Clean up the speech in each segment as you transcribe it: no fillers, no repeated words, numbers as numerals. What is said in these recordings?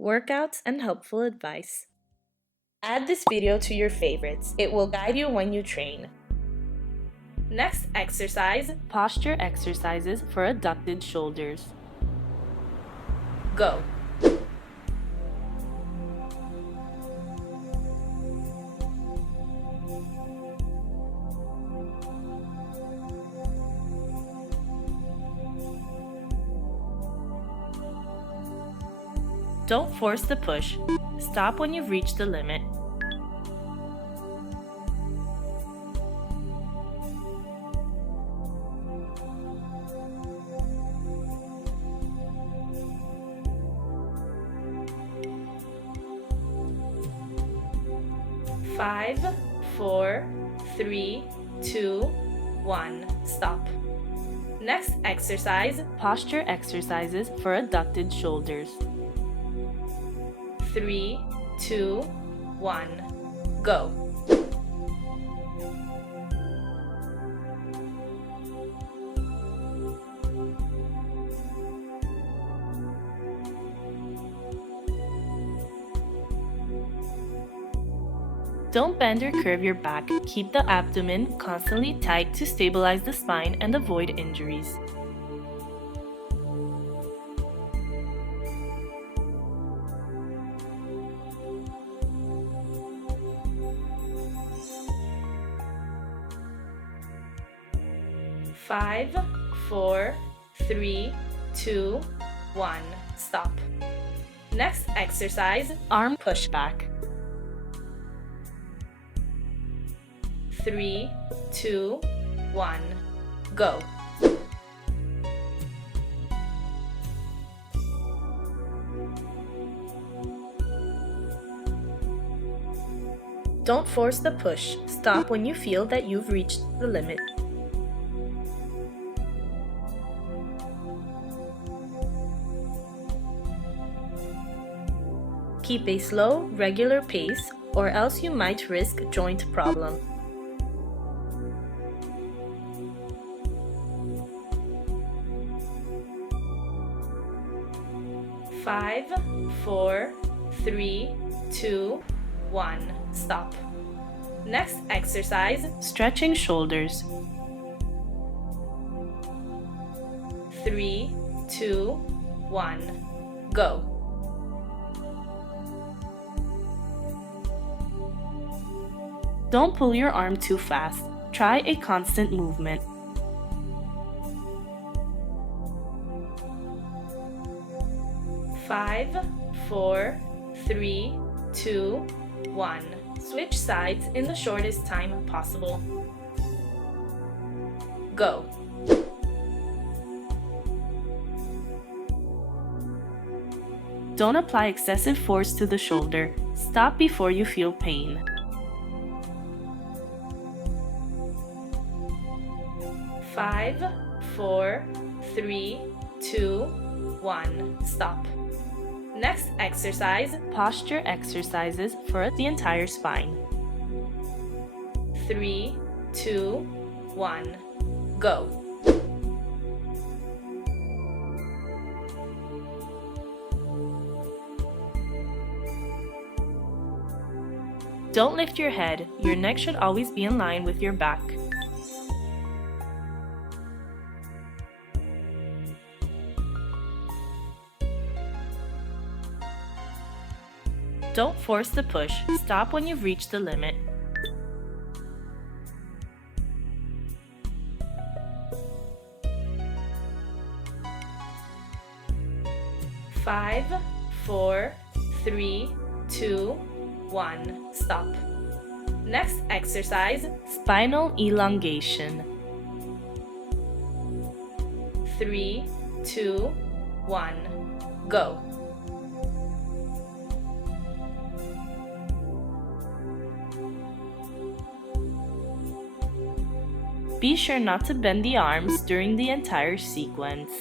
workouts, and helpful advice. Add this video to your favorites. It will guide you when you train. Next exercise, posture exercises for abducted shoulders. Go. Don't force the push. Stop when you've reached the limit. Five, 4, 3, 2, 1. Stop. Next exercise, posture exercises for abducted shoulders. 3, 2, 1. Go. Don't bend or curve your back. Keep the abdomen constantly tight to stabilize the spine and avoid injuries. Five, 4, 3, 2, 1. Stop. Next exercise, arm pushback. 3, 2, 1. Go. Don't force the push. Stop when you feel that you've reached the limit. Keep a slow, regular pace, or else you might risk joint problem. Five, 4, 3, 2, 1. Stop. Next exercise, stretching shoulders. 3, 2, 1. Go. Don't pull your arm too fast. Try a constant movement. Five, 4, 3, 2, 1. Switch sides in the shortest time possible. Go. Don't apply excessive force to the shoulder. Stop before you feel pain. 5, 4, 3, 2, 1. Stop. Next exercise, posture exercises for the entire spine. 3, 2, 1. Go. Don't lift your head. Your neck should always be in line with your back. Don't force the push. Stop when you've reached the limit. Five, 4, 3, 2, 1. Stop. Next exercise, spinal elongation. 3, 2, 1. Go. Be sure not to bend the arms during the entire sequence.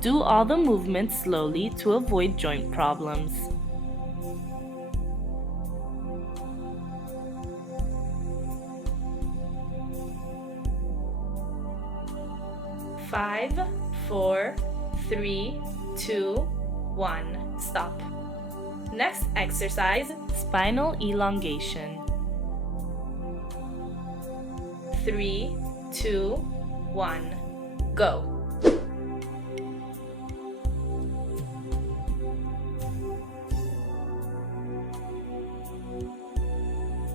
Do all the movements slowly to avoid joint problems. 5, 4, 3, 2, 1. Stop. Next exercise, spinal elongation. 3, 2, 1. Go.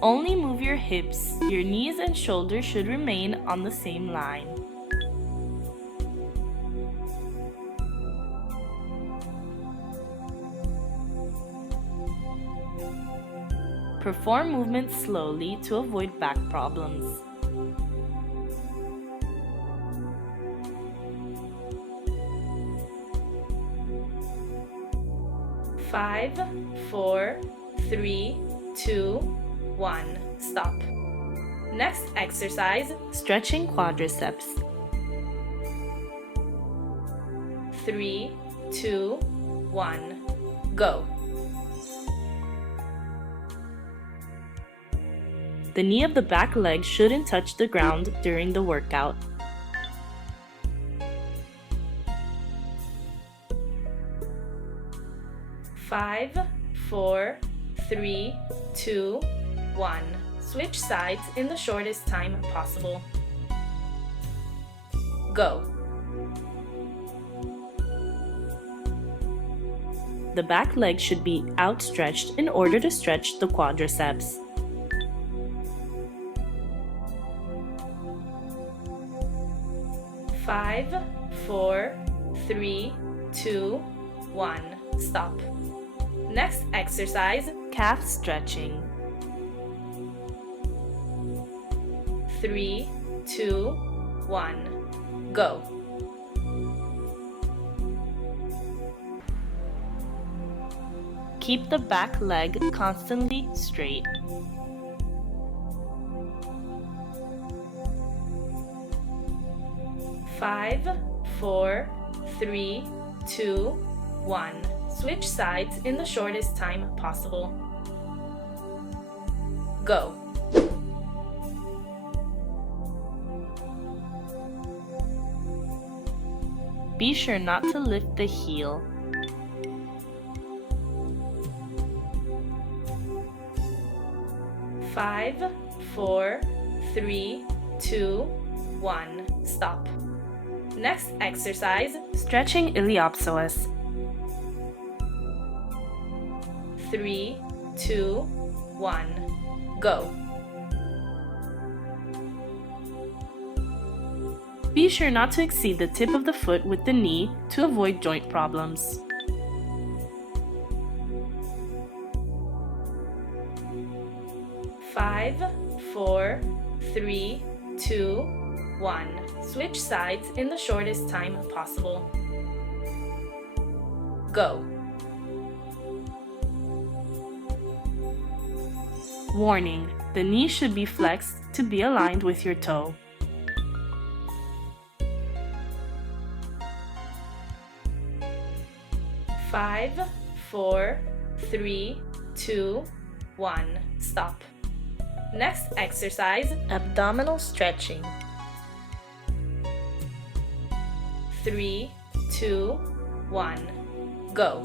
Only move your hips. Your knees and shoulders should remain on the same line. Perform movements slowly to avoid back problems. Five, 4, 3, 2, 1. Stop. Next exercise, stretching quadriceps. 3, 2, 1. Go. The knee of the back leg shouldn't touch the ground during the workout. Five, 4, 3, 2, 1. Switch sides in the shortest time possible. Go. The back leg should be outstretched in order to stretch the quadriceps. Five, 4, 3, 2, 1. Stop. Next exercise, calf stretching. 3, 2, 1. Go. Keep the back leg constantly straight. 5, 4, 3, 2, 1. Switch sides in the shortest time possible. Go. Be sure not to lift the heel. Five, 4, 3, 2, 1. Stop. Next exercise, stretching iliopsoas. 3, 2, 1. Go. Be sure not to exceed the tip of the foot with the knee to avoid joint problems. Five, 4, 3, 2, 1. Switch sides in the shortest time possible. Go. Warning: the knee should be flexed to be aligned with your toe. Five, 4, 3, 2, 1. Stop. Next exercise, abdominal stretching. 3, 2, 1. Go.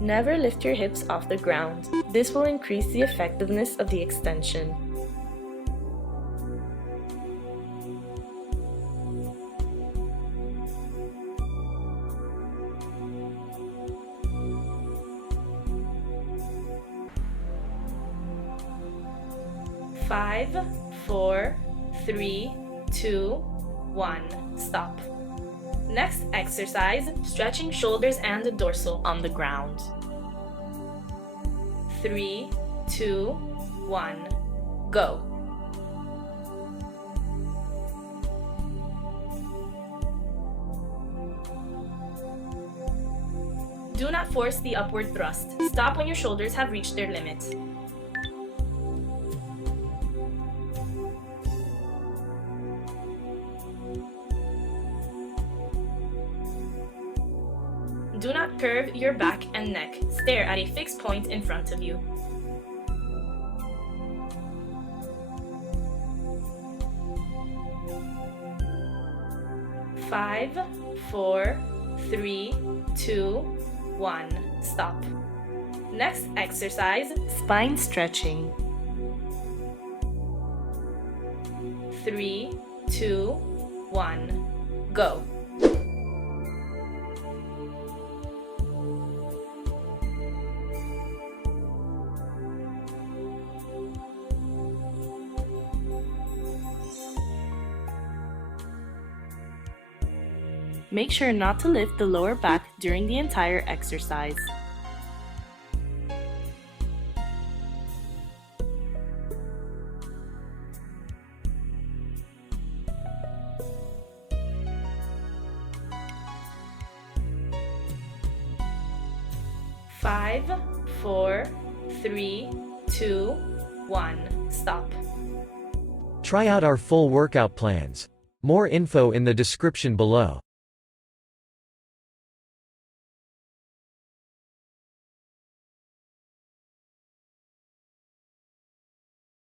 Never lift your hips off the ground. This will increase the effectiveness of the extension. Five, 4, 3, 2, 1. Stop. Next exercise, stretching shoulders and the dorsal on the ground. 3, 2, 1. Go. Do not force the upward thrust. Stop when your shoulders have reached their limit. Do not curve your back and neck. Stare at a fixed point in front of you. 5, 4, 3, 2, 1. Stop. Next exercise, spine stretching. 3, 2, 1. Go. Make sure not to lift the lower back during the entire exercise. Five, 4, 3, 2, 1. Stop. Try out our full workout plans. More info in the description below.